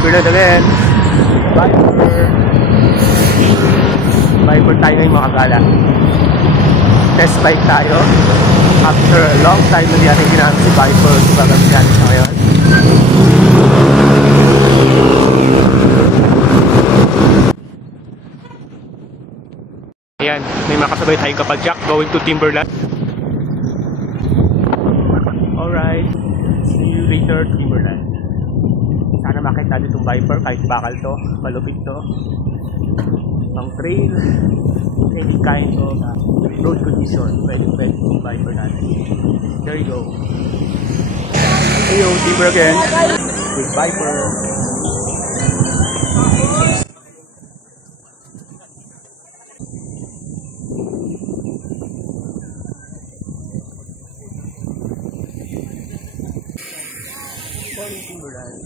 Timberland again. Viper tayo ngayon mga kagala. Test bike tayo. After a long time na natin ginamit si Viper, gagamitin siya ngayon. Ayan, may makasabay tayong kapadyak going to Timberland. Alright, see you later Timberland. Sana makita natin itong Viper kahit bakal to, malupit to. Pang trail, any kind of road condition, pwede itong Viper natin. There you go. Hey yo, Timber again with Viper. Morning Timberland.